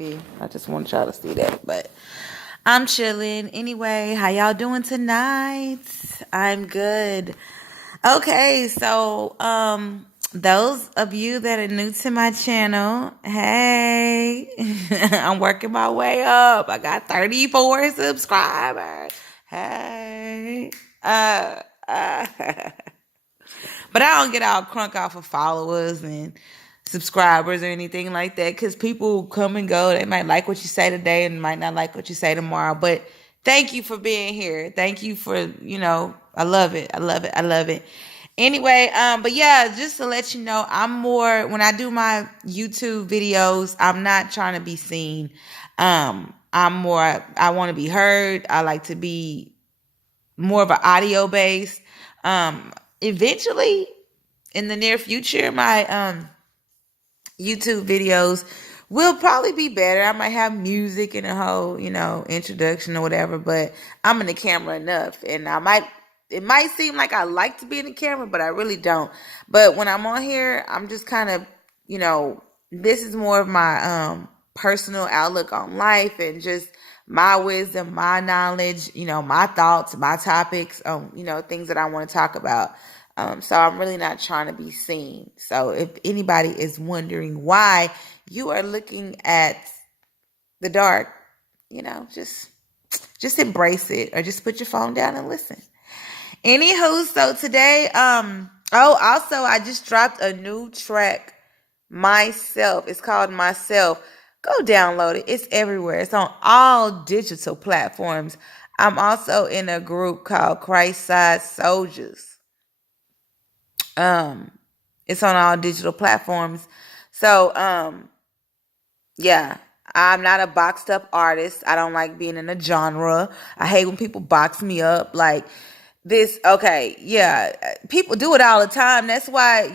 I just want y'all to see that. But I'm chilling. Anyway, how y'all doing tonight? I'm good. Okay, so those of you that are new to my channel, hey. I'm working my way up. I got 34 subscribers. Hey. Uh, uh But I don't get all crunk off of followers and subscribers or anything like that because people come and go. They might like what you say today and might not like what you say tomorrow. But thank you for being here. Thank you for, I love it. I love it. I love it. Anyway, but yeah, just to let you know, I'm more when I do my YouTube videos, I'm not trying to be seen. I want to be heard. I like to be more of an audio based. Eventually in the near future, my YouTube videos will probably be better. I might have music and a whole, introduction or whatever, but I'm in the camera enough. And it might seem like I like to be in the camera, but I really don't. But when I'm on here, I'm just kind of, this is more of my personal outlook on life and just my wisdom, my knowledge, my thoughts, my topics, things that I want to talk about. So I'm really not trying to be seen. So if anybody is wondering why you are looking at the dark, just embrace it or just put your phone down and listen. Anywho, so today, also I just dropped a new track, Myself. It's called Myself. Go download it. It's everywhere. It's on all digital platforms. I'm also in a group called Christ Side Soldiers. Um, it's on all digital platforms. So, yeah, I'm not a boxed up artist. I don't like being in a genre. I hate when people box me up like this. Okay, yeah, people do it all the time. That's why,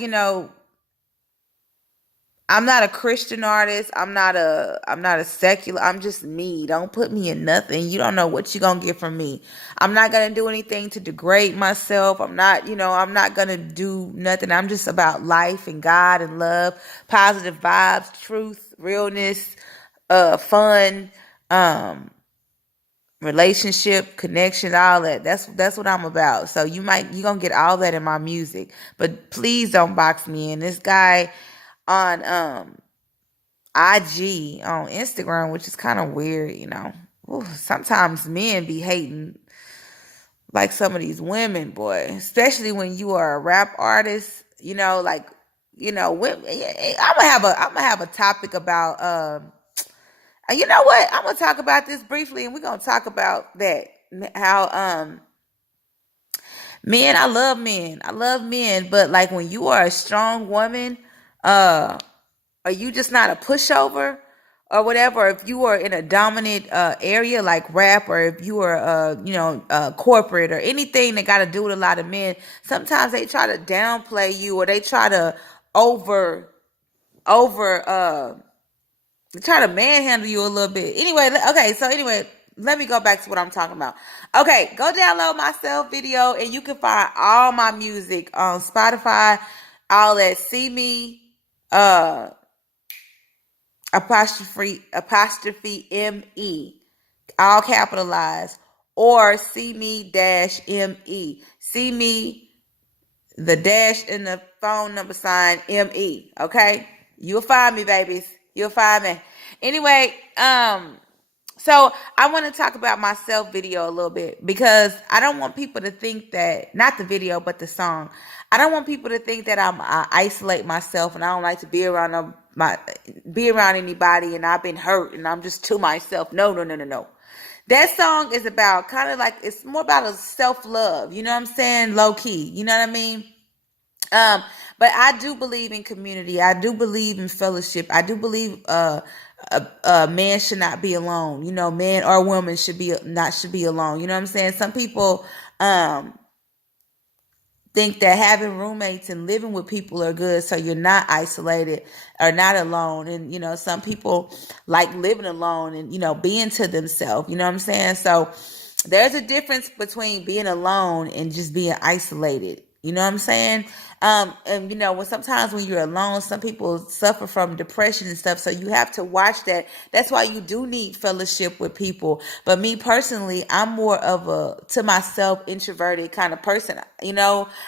I'm not a Christian artist. I'm not a secular. I'm just me. Don't put me in nothing. You don't know what you're going to get from me. I'm not going to do anything to degrade myself. I'm not going to do nothing. I'm just about life and God and love, positive vibes, truth, realness, fun, um relationship, connection, all that. That's what I'm about. So you're going to get all that in my music. But please don't box me in. This guy on IG on Instagram, which is kind of weird. Ooh, sometimes men be hating like some of these women, boy, especially when you are a rap artist. Women, I'm gonna have a topic about. You know what? I'm gonna talk about this briefly, and we're gonna talk about that. How men, I love men, but like when you are a strong woman, uh are you just not a pushover or whatever? If you are in a dominant area like rap, or if you are corporate or anything that got to do with a lot of men, sometimes they try to downplay you, or they try to over they try to manhandle you a little bit. Anyway, let me go back to what I'm talking about. Okay, go download my self video, and you can find all my music on Spotify, all that. See me, uh apostrophe me, all capitalized, or see me dash me. See me, the dash in the phone number sign me. Okay, you'll find me, babies. You'll find me. Anyway, so I want to talk about my self video a little bit because I don't want people to think that, not the video, but the song. I don't want people to think that I isolate myself and I don't like to be around anybody, and I've been hurt and I'm just to myself. No, no, no, no, no. That song is about kind of like, it's more about a self love. You know what I'm saying? Low key. You know what I mean? Um, but I do believe in community. I do believe in fellowship. I do believe a man should not be alone. Man or woman should be alone. You know what I'm saying? Some people um think that having roommates and living with people are good, so you're not isolated or not alone. And some people like living alone and being to themselves. You know what I'm saying? So there's a difference between being alone and just being isolated. You know what I'm saying? And when sometimes when you're alone, some people suffer from depression and stuff. So you have to watch that. That's why you do need fellowship with people. But me personally, I'm more of a to myself introverted kind of person.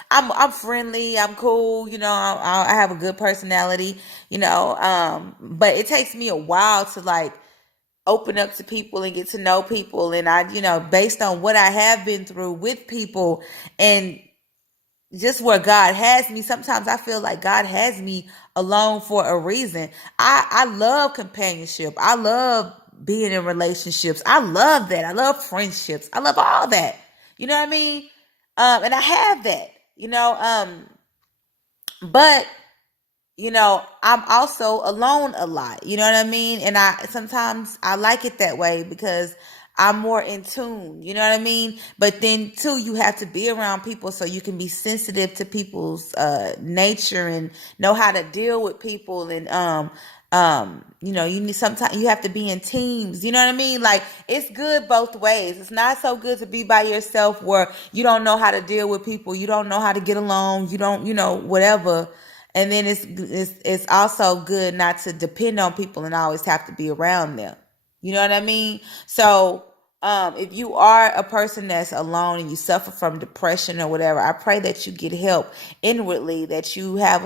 I'm friendly. I'm cool. I have a good personality. But it takes me a while to like open up to people and get to know people. And based on what I have been through with people and just where God has me, sometimes I feel like God has me alone for a reason. I love companionship. I love being in relationships. I love that. I love friendships. I love all that. You know what I mean? And I have that, but I'm also alone a lot. You know what I mean? And I like it that way because I'm more in tune. You know what I mean? But then too, you have to be around people so you can be sensitive to people's nature and know how to deal with people. And you need sometimes you have to be in teams. You know what I mean? Like it's good both ways. It's not so good to be by yourself where you don't know how to deal with people. You don't know how to get along. You don't, whatever. And then it's also good not to depend on people and always have to be around them. You know what I mean? So if you are a person that's alone and you suffer from depression or whatever, I pray that you get help inwardly, that you have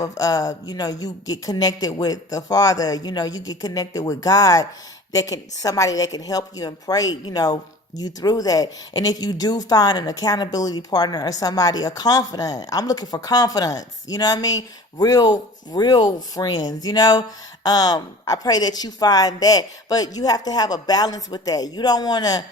you get connected with the Father, you get connected with God, somebody that can help you and pray, you through that. And if you do find an accountability partner or somebody, a confidant, I'm looking for confidence, you know what I mean? Real friends, I pray that you find that, but you have to have a balance with that. You don't want to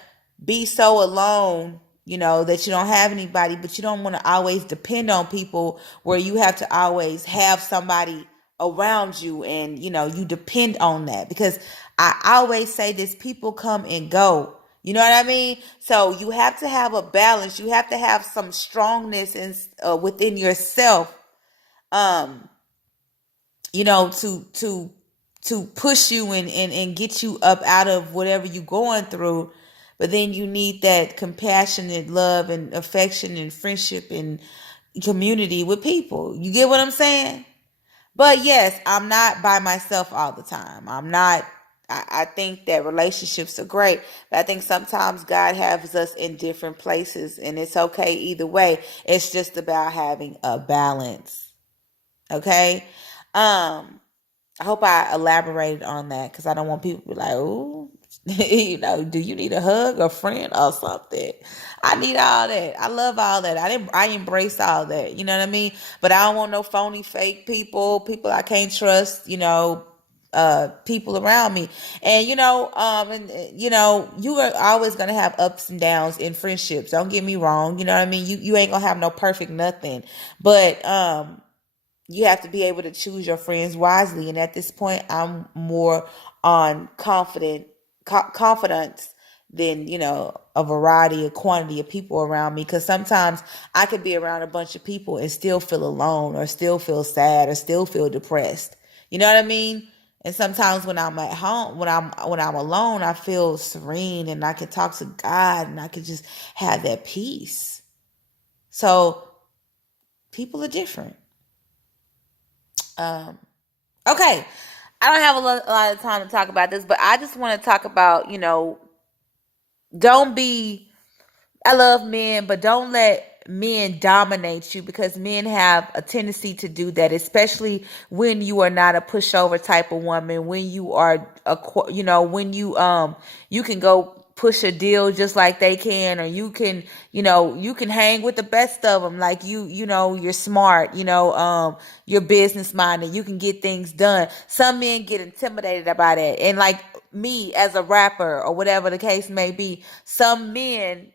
be so alone, that you don't have anybody, but you don't want to always depend on people where you have to always have somebody around you and, you depend on that because I always say this, people come and go. You know what I mean? So you have to have a balance. You have to have some strongness within yourself, um, to push you and get you up out of whatever you're going through. But then you need that compassionate love and affection and friendship and community with people. You get what I'm saying? But yes, I'm not by myself all the time. I think that relationships are great, but I think sometimes God has us in different places and it's okay either way. It's just about having a balance. Okay? I hope I elaborated on that because I don't want people to be like, "Oh, do you need a hug, a friend, or something?" I need all that. I love all that. I embrace all that. You know what I mean? But I don't want no phony, fake people I can't trust. People around me, and you are always gonna have ups and downs in friendships. Don't get me wrong. You know what I mean? You ain't gonna have no perfect nothing, but you have to be able to choose your friends wisely. And at this point, I'm more on confidence than a variety, a quantity of people around me. Because sometimes I could be around a bunch of people and still feel alone, or still feel sad, or still feel depressed. You know what I mean? And sometimes when I'm at home, when I'm alone, I feel serene and I can talk to God and I can just have that peace. So people are different. Um, Okay. I don't have a lot of time to talk about this, but I just want to talk about, don't be, I love men, but don't let men dominate you because men have a tendency to do that, especially when you are not a pushover type of woman, when you are when you can go push a deal just like they can, or you can hang with the best of them, like you're smart, you're business minded, you can get things done. Some men get intimidated about it, and like me as a rapper or whatever the case may be, some men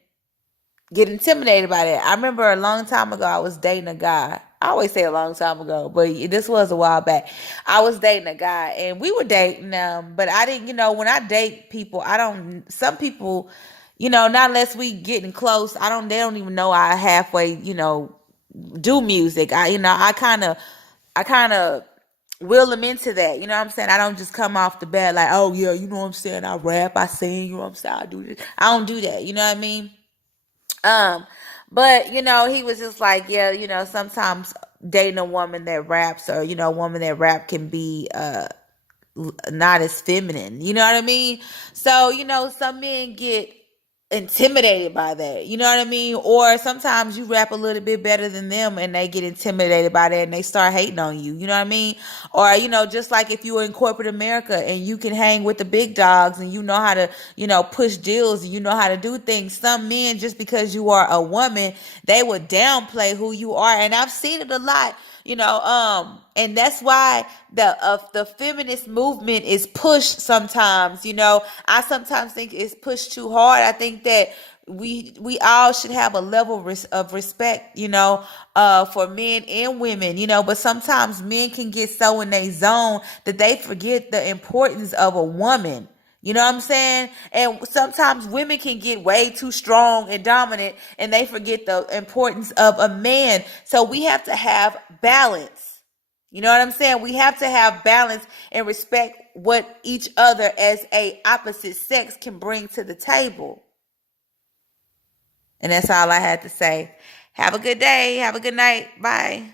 get intimidated by that. I remember a long time ago, I was dating a guy. I always say a long time ago, but this was a while back. I was dating a guy and we were dating, but I didn't, when I date people, I don't, some people, not unless we getting close, they don't even know I halfway, do music. I kind of will them into that. You know what I'm saying? I don't just come off the bat like, oh yeah, you know what I'm saying? I rap, I sing, you know what I'm saying? I do this. I don't do that. You know what I mean? Um, But, he was just like, yeah, sometimes dating a woman that raps, or, a woman that rap can be not as feminine. You know what I mean? So, some men get intimidated by that. You know what I mean? Or sometimes you rap a little bit better than them and they get intimidated by that and they start hating on you. You know what I mean? Or, just like if you were in corporate America and you can hang with the big dogs and you know how to, push deals and you know how to do things. Some men, just because you are a woman, they would downplay who you are. And I've seen it a lot. And that's why the feminist movement is pushed sometimes. I sometimes think it's pushed too hard. I think that we all should have a level of respect, for men and women, but sometimes men can get so in their zone that they forget the importance of a woman. You know what I'm saying? And sometimes women can get way too strong and dominant and they forget the importance of a man. So we have to have balance. You know what I'm saying? We have to have balance and respect what each other as a opposite sex can bring to the table. And that's all I had to say. Have a good day. Have a good night. Bye.